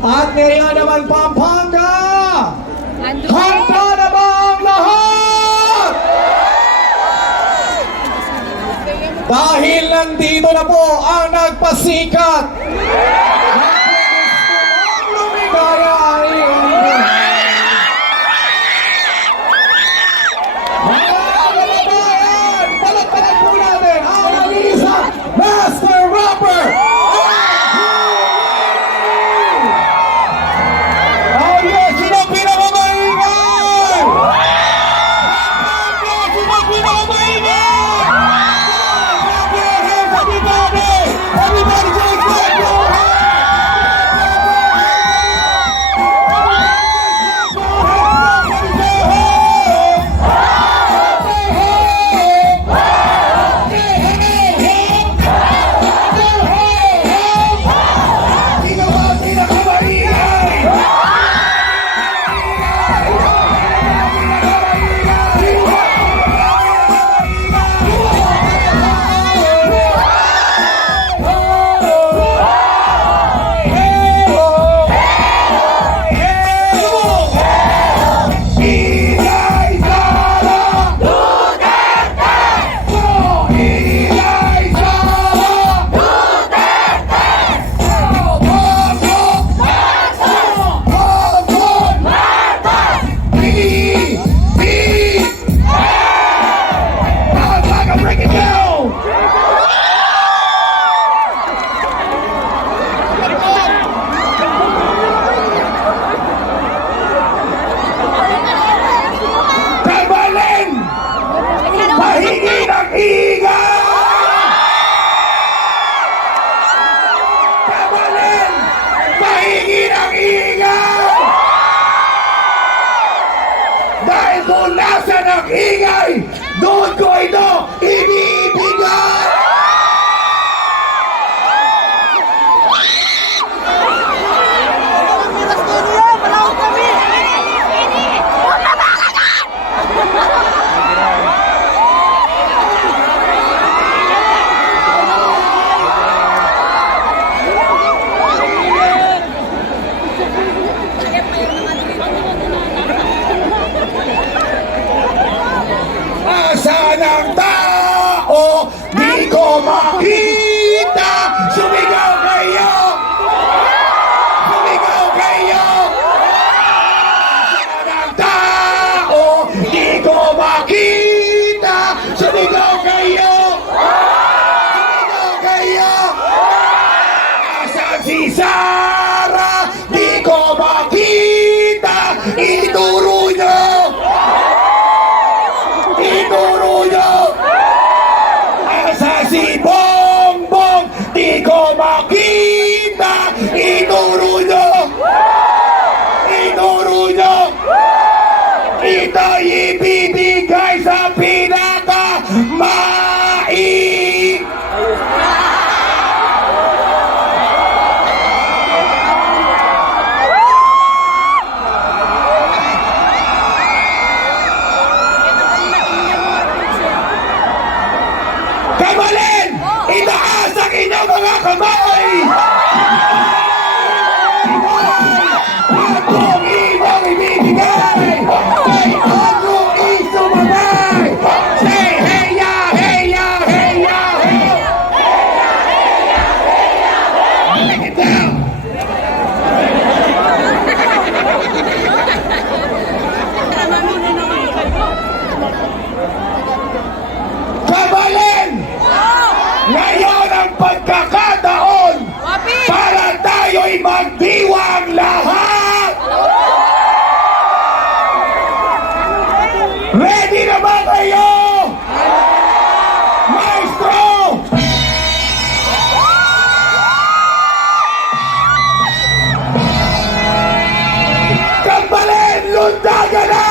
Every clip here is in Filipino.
At Fernando Pampanga! Handa na ba ang lahat? Dahil nandito na po ang nagpasikat lumigaya ang iyong mga kababayan! Palagpagan po natin ang isang master rapper! Dahil kung nasa ng ingay, doon ko ito ibibigay! Asan ang tao? Di ko makita! Sumigaw kayo! Sumigaw kayo! Asan ang tao? Di ko makita! Sumigaw kayo! Sumigaw kayo! Asan si Sara? Di ko makita! Ituro nyo! Ituro nyo! Asa si Bongbong? Di ko makita! Ituro nyo! Ituro nyo! Ito'y ibibigay sa pinaka-mai! Kamalin! Itaas ang inyong mga kamay! Akong inyong ibibigay! Kay akong isumabay! Say heya, heya, heya, heya! Break it down! Kamalin! Ngayon ang pagkakataon para tayo'y magdiwang lahat! Ready na ba kayo? Maestro! Kamalin! Lundagan na!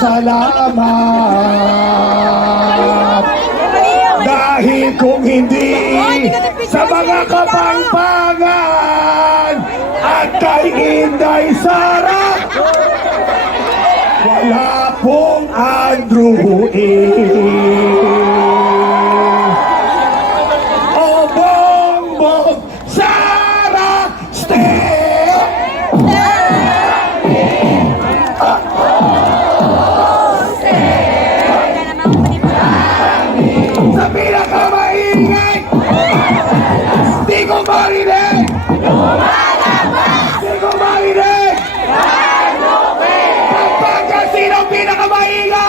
nagpapasalamat. Dahil kung hindi sa mga Kapampangan at kay Inday Sara, wala pong Andrew O Bongbong Sara, stay! Sa pinakamaingay, di ko marinig! Di ko marinig! Pampanga, sino ang pinakamaingay?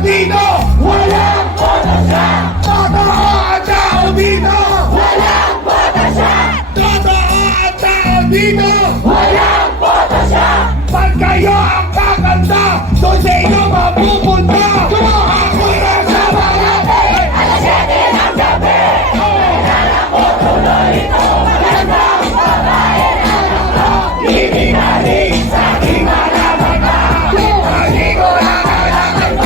Dito, walang potasyan! Totoo ang tao dito! Walang potasyan! Totoo ang tao dito! Walang potasyan! Pag kayo ang kakanta, doon sa inyo mapupunta! Ako lang sa Malate! Alas 7 ng gabi! Kailangan ko tuloy ito! Magandang babae na ako! Ibig na rin sa aking malaman ka! Hindi ko lang kailangan pa!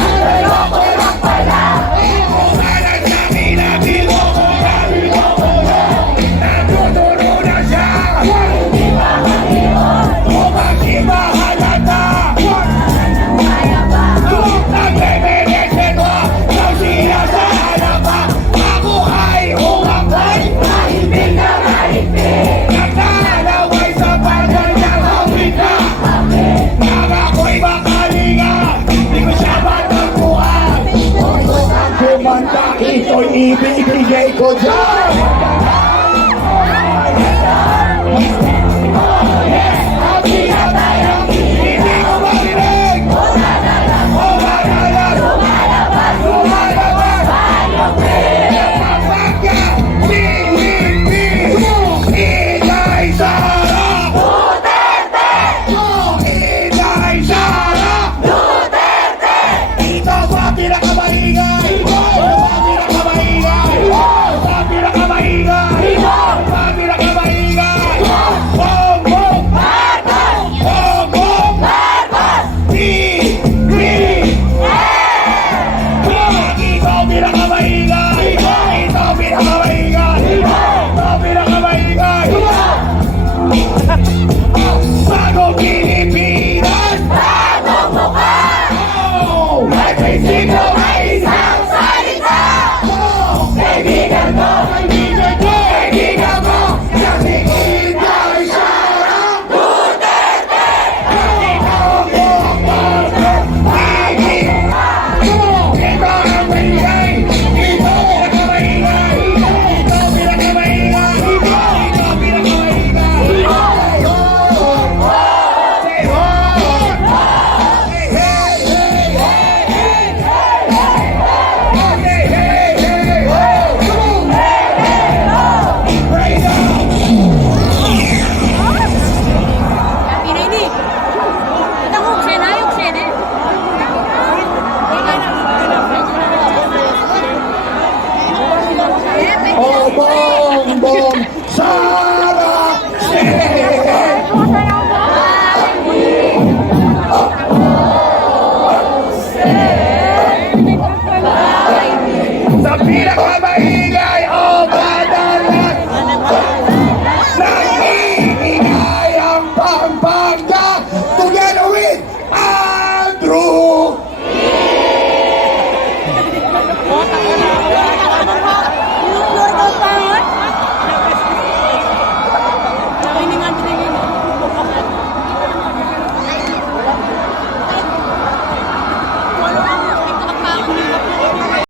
Ito'y ibibigay ko dyan!